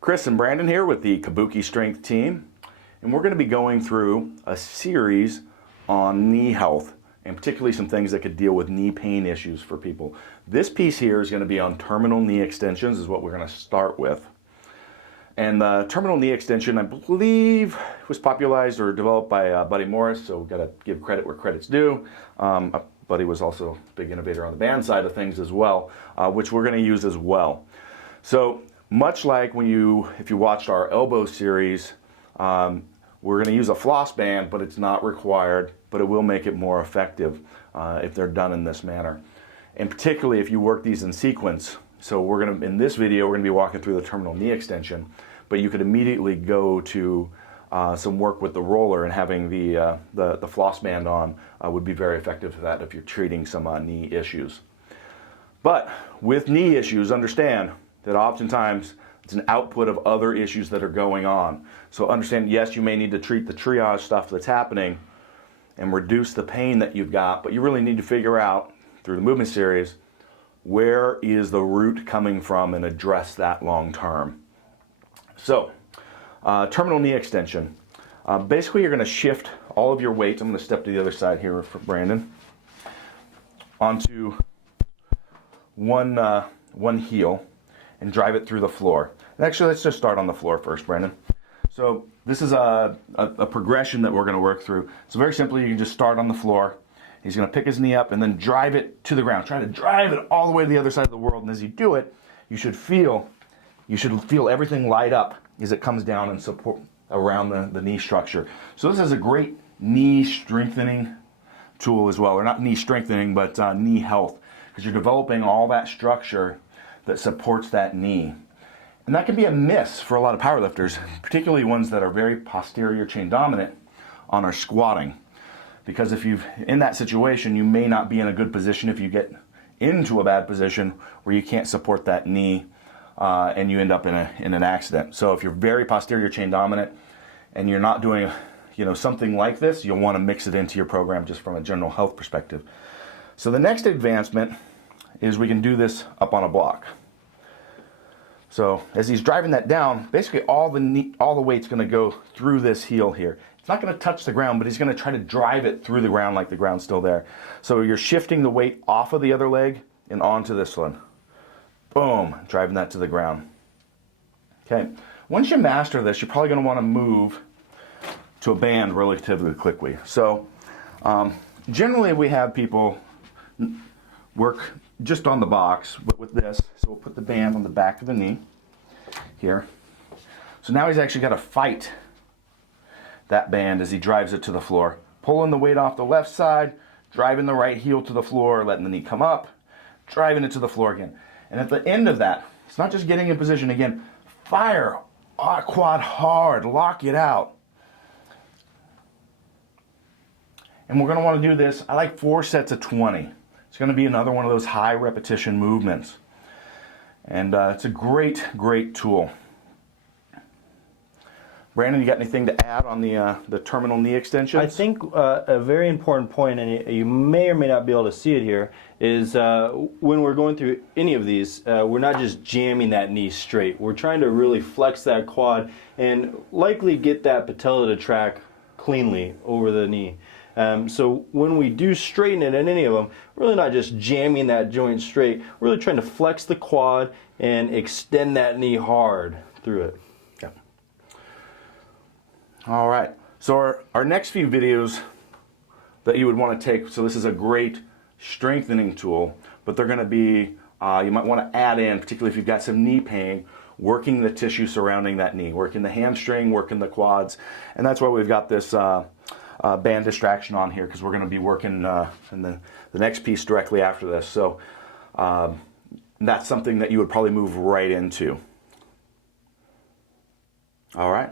Chris and Brandon here with the Kabuki Strength team, and we're going to be going through a series on knee health, and particularly some things that could deal with knee pain issues for people. This piece here is going to be on terminal knee extensions, is what we're going to start with. And the terminal knee extension, I believe, was popularized or developed by Buddy Morris, so we've got to give credit where credit's due. Buddy was also a big innovator on the band side of things as well, which we're going to use as well. So much like if you watched our elbow series, we're going to use a floss band, but it's not required, but it will make it more effective if they're done in this manner. And particularly if you work these in sequence. So in this video, we're going to be walking through the terminal knee extension, but you could immediately go to some work with the roller, and having the floss band on would be very effective for that if you're treating some knee issues. But with knee issues, understand that oftentimes it's an output of other issues that are going on. So understand, yes, you may need to treat the triage stuff that's happening and reduce the pain that you've got, but you really need to figure out through the movement series, where is the root coming from, and address that long term. So, terminal knee extension. Basically, you're going to shift all of your weight. I'm going to step to the other side here for Brandon. Onto one heel and drive it through the floor. And actually, let's just start on the floor first, Brandon. So this is a progression that we're going to work through. So very simply, you can just start on the floor. He's going to pick his knee up and then drive it to the ground. Try to drive it all the way to the other side of the world. And as you do it, you should feel everything light up as it comes down and support around the knee structure. So this is a great knee strengthening tool as well. Or not knee strengthening, but knee health. Because you're developing all that structure that supports that knee. And that can be a miss for a lot of powerlifters, particularly ones that are very posterior chain dominant on our squatting. Because if you're in that situation, you may not be in a good position if you get into a bad position where you can't support that knee and you end up in an accident. So if you're very posterior chain dominant and you're not doing something like this, you'll want to mix it into your program just from a general health perspective. So the next advancement is we can do this up on a block. So as he's driving that down, basically all the weight's going to go through this heel here. It's not going to touch the ground, but he's going to try to drive it through the ground like the ground's still there. So you're shifting the weight off of the other leg and onto this one. Boom, driving that to the ground. Okay, once you master this, you're probably going to want to move to a band relatively quickly. So generally we have people work just on the box, but with this, so we'll put the band on the back of the knee here. So now he's actually got to fight that band as he drives it to the floor, pulling the weight off the left side, driving the right heel to the floor, letting the knee come up, driving it to the floor again. And at the end of that, it's not just getting in position again, fire quad hard, lock it out. And we're going to want to do this, I like 4 sets of 20. It's going to be another one of those high repetition movements. And it's a great, great tool. Brandon, you got anything to add on the terminal knee extensions? I think a very important point, and you may or may not be able to see it here, is when we're going through any of these, we're not just jamming that knee straight. We're trying to really flex that quad and likely get that patella to track cleanly over the knee. So when we do straighten it in any of them, we're really not just jamming that joint straight. We're really trying to flex the quad and extend that knee hard through it. Yeah. All right. So our next few videos that you would want to take, so this is a great strengthening tool, but they're going to be, you might want to add in, particularly if you've got some knee pain, working the tissue surrounding that knee, working the hamstring, working the quads. And that's why we've got this band distraction on here, because we're going to be working in the next piece directly after this. So that's something that you would probably move right into. All right.